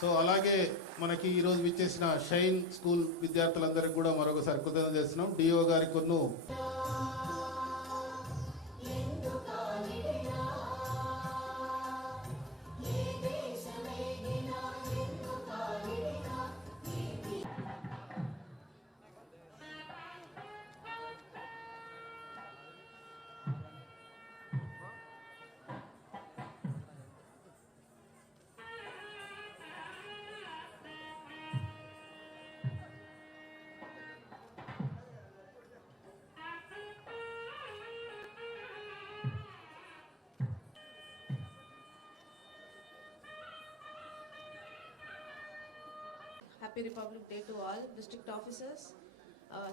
సో అలాగే మనకి ఈరోజు విచ్చేసిన షైన్ స్కూల్ విద్యార్థులందరికీ కూడా మరొకసారి కృతజ్ఞతలు చేస్తున్నాం. డిఓ గారికి కొన్ను Happy Republic Day to all district officers,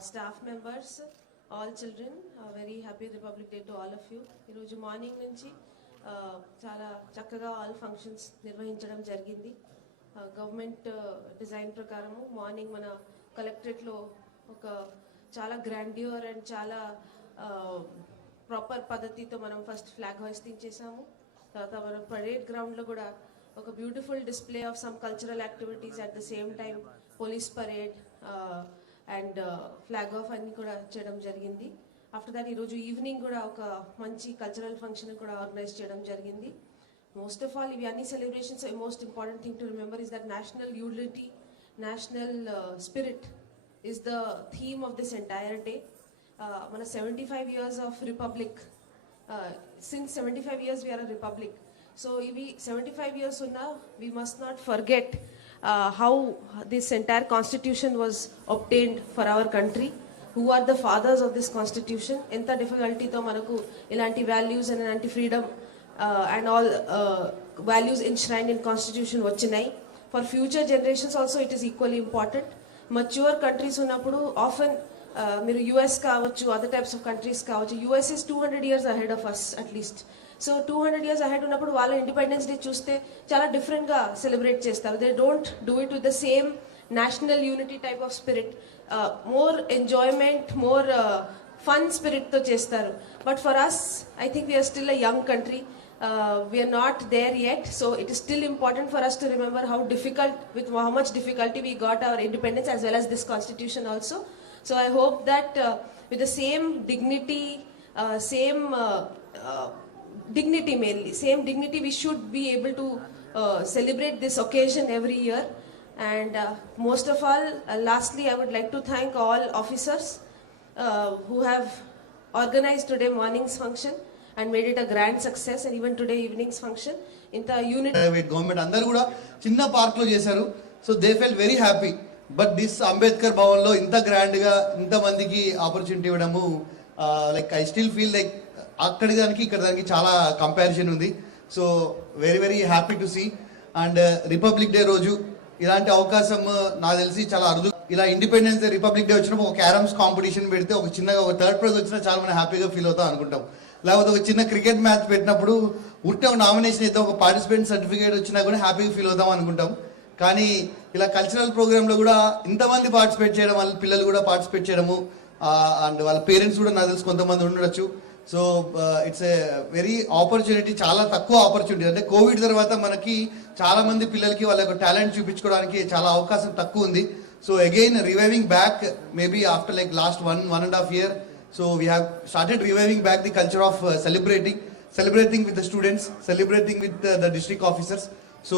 staff members, all children. Very happy Republic Day to all of you. ఈరోజు మార్నింగ్ నుంచి చాలా చక్కగా ఆల్ ఫంక్షన్స్ నిర్వహించడం జరిగింది. గవర్నమెంట్ డిజైన్ ప్రకారము మార్నింగ్ మన కలెక్టరేట్లో ఒక చాలా గ్రాండ్యూర్ అండ్ చాలా ప్రాపర్ పద్ధతితో మనం ఫస్ట్ ఫ్లాగ్ హోయిస్టింగ్ చేసాము. తర్వాత మనం పరేడ్ గ్రౌండ్లో కూడా ఒక beautiful display of some cultural activities at the same time police parade and flag of అన్ని కూడా చేయడం జరిగింది. ఆఫ్టర్ దాట్ ఈరోజు ఈవినింగ్ కూడా ఒక మంచి కల్చరల్ ఫంక్షన్ కూడా ఆర్గనైజ్ చేయడం జరిగింది. మోస్ట్ ఆఫ్ ఆల్ ఇవి అన్ని celebrations most important thing to remember is that national unity, national spirit is the theme of this entire day. మన 75 years of republic, since 75 years we are a republic. So ivi 75 years unna we must not forget how this entire constitution was obtained for our country, who are the fathers of this constitution, enta difficulty tho manaku ilanti values and ilanti freedom and all values enshrined in constitution vachinai. For future generations also it is equally important. Mature countries ఉన్నప్పుడు often మీరు US కావచ్చు, other types of countries కావచ్చు, US is 200 years ahead of us at least. So 200 years ahead ఉన్నప్పుడు వాళ్ళ independence day చూస్తే చాలా డిఫరెంట్గా celebrate చేస్తారు. They don't do it with the same national unity type of spirit, more enjoyment, more fun స్పిరిట్తో చేస్తారు. But for us I think we are still a young country. We are not there yet, so it is still important for us to remember with how much difficulty we got our independence as well as this constitution also. So I hope that with the same dignity, mainly we should be able to celebrate this occasion every year. And most of all, lastly, I would like to thank all officers who have organized today morning's function and made it a grand success, and even today evening's function in the unit. Private government అందరూ కూడా చిన్న park లో చేశారు. So they felt very happy. But this Ambedkar Bhavan లో ఇంత grand గా ఇంత మందికి ఆపర్చునిటీ ఇవ్వడము, like I still feel like అక్కడి దానికి ఇక్కడ దానికి చాలా కంపారిజన్ ఉంది. So very very happy to see. And Republic Day రోజు ఇలాంటి అవకాశం నాకు తెలిసి చాలా అరుదు. ఇలా ఇండిపెండెన్స్ డే, రిపబ్లిక్ డే వచ్చినప్పుడు ఒక క్యారమ్స్ కాంపిటీషన్ పెడితే ఒక చిన్నగా ఒక థర్డ్ ప్రైజ్ వచ్చినా చాలా మనం హ్యాపీగా ఫీల్ అవుతాం అనుకుంటాం. లేకపోతే ఒక చిన్న క్రికెట్ మ్యాచ్ పెట్టినప్పుడు ఉట్టే నామినేషన్ అయితే ఒక పార్టిసిపేట్ సర్టిఫికేట్ వచ్చినా కూడా హ్యాపీగా ఫీల్ అవుతాం అనుకుంటాం. కానీ ఇలా కల్చరల్ ప్రోగ్రాంలో కూడా ఇంతమంది పార్టిసిపేట్ చేయడం, వాళ్ళ పిల్లలు కూడా పార్టిసిపేట్ చేయడము, అండ్ వాళ్ళ పేరెంట్స్ కూడా నాకు తెలిసి కొంతమంది ఉండొచ్చు. So it's a very opportunity, చాలా తక్కువ ఆపర్చునిటీ. అంటే కోవిడ్ తర్వాత మనకి చాలా మంది పిల్లలకి వాళ్ళ యొక్క టాలెంట్ చూపించుకోవడానికి చాలా అవకాశం తక్కువ ఉంది. So again reviving back maybe after like last 1.5 years. So we have started reviving back the culture of celebrating with the students, celebrating with the district officers. So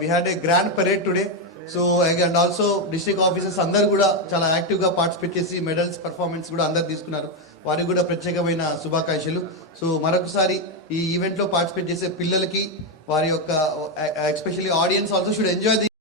we had a grand parade today. So and also district officers అందరూ కూడా చాలా యాక్టివ్గా పార్టిసిపేట్ చేసి medals performance కూడా అందరు తీసుకున్నారు. వారికి కూడా ప్రత్యేకమైన శుభాకాంక్షలు. సో మరొకసారి ఈ ఈవెంట్లో పార్టిసిపేట్ చేసే పిల్లలకి వారి యొక్క especially audience also should enjoy the